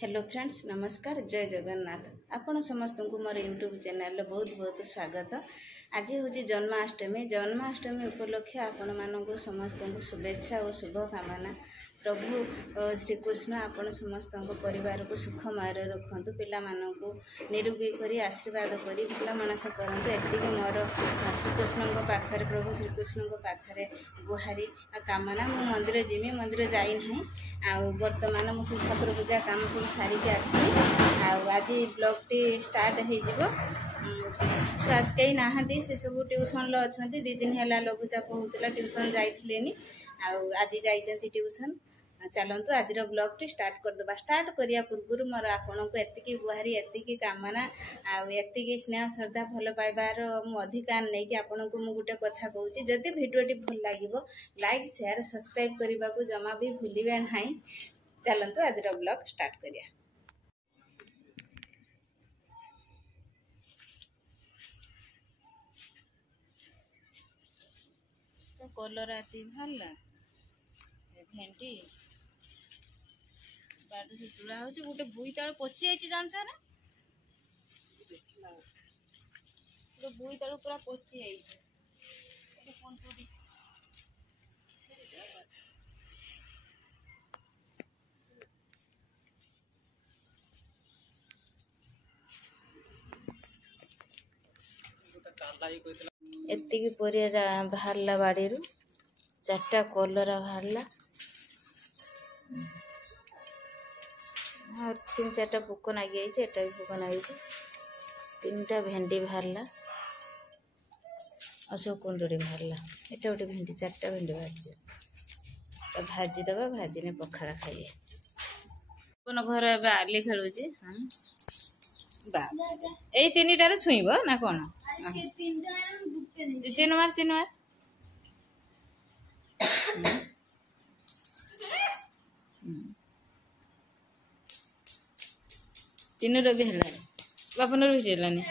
Hello friends, नमस्कार, जय जगन्नाथ। आपण समस्त को मोर यूट्यूब चैनल बहुत बहुत स्वागत। आज हूँ जन्माष्टमी उपलक्षे आपण मानक समस्त को शुभेच्छा और शुभकामना। प्रभु श्रीकृष्ण आपण समस्त परिवार को सुखमय रखु, पिला निरोगी करी आशीर्वाद करी भल मनस करते। एति मोर श्रीकृष्ण पाखरे प्रभु श्रीकृष्ण पाखरे गुहारी कामना। मु मंदिर जिमी, मंदिर जाई नहीं। वर्तमान मुझे ठाकुर पूजा काम सब सारिक आसी। आज ब्लॉग टी स्टार्ट हो आज कई नहांती से सब ट्यूशन अच्छा 2 दिन है लघुचाप होता ट्यूशन जाइए आज जाइए ट्यूशन। चलतु आज ब्लॉग टी स्टार्ट करदे। स्टार्ट करिया पूर्व मोर आपण को एतिकी गुहारी एतिकी कामना एतिकी स्नेह श्रद्धा भल पाइबार मु अधिकार नहीं कि आपण को मु गोटे कथा कहूँ। जदि भिडियोटी भल लगे लाइक शेयर सब्सक्राइब करने को जमा भी भूलिबे नहीं। चलतु आज ब्लॉग स्टार्ट करिया। कलरा भरला भेंटी बाड़ से तुला हो गोटे बोईतालु पची जाइए जान ना गोटे बोईतालु पूरा पची एतिकी परिया बाहरला बाड़ी 4टा कलरा बाहरला और 3-4टा पोक नागी आई। एटा भी पोक नागी 3टा भेंडी बाहरला और सब कुंदुरी बाहरला। एटा गोटे भेंडी 4टा भेंडी बाहर भाजी दबा भाजी ने पखाड़ा खाइए। कौन घर ए आली खेलुची यही 3टार छुईब ना कौन चिनवार चिनवार चिनुर भी है बापन भी हेलानी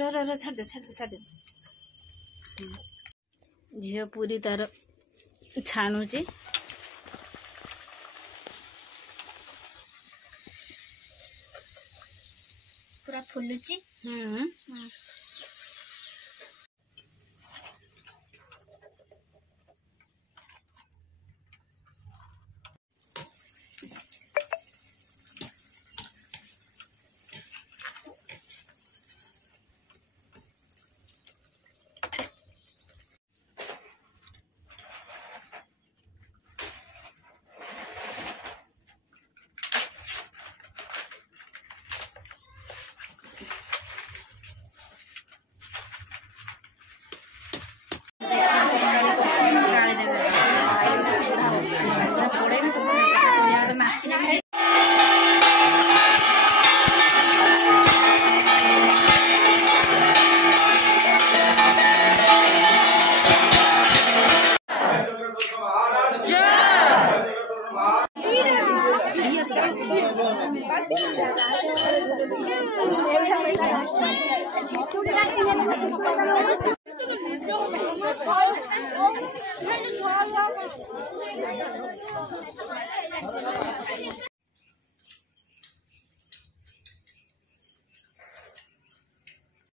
रो छाड़ दे झील पूरी तार छाणुची। पूरा फुलुची।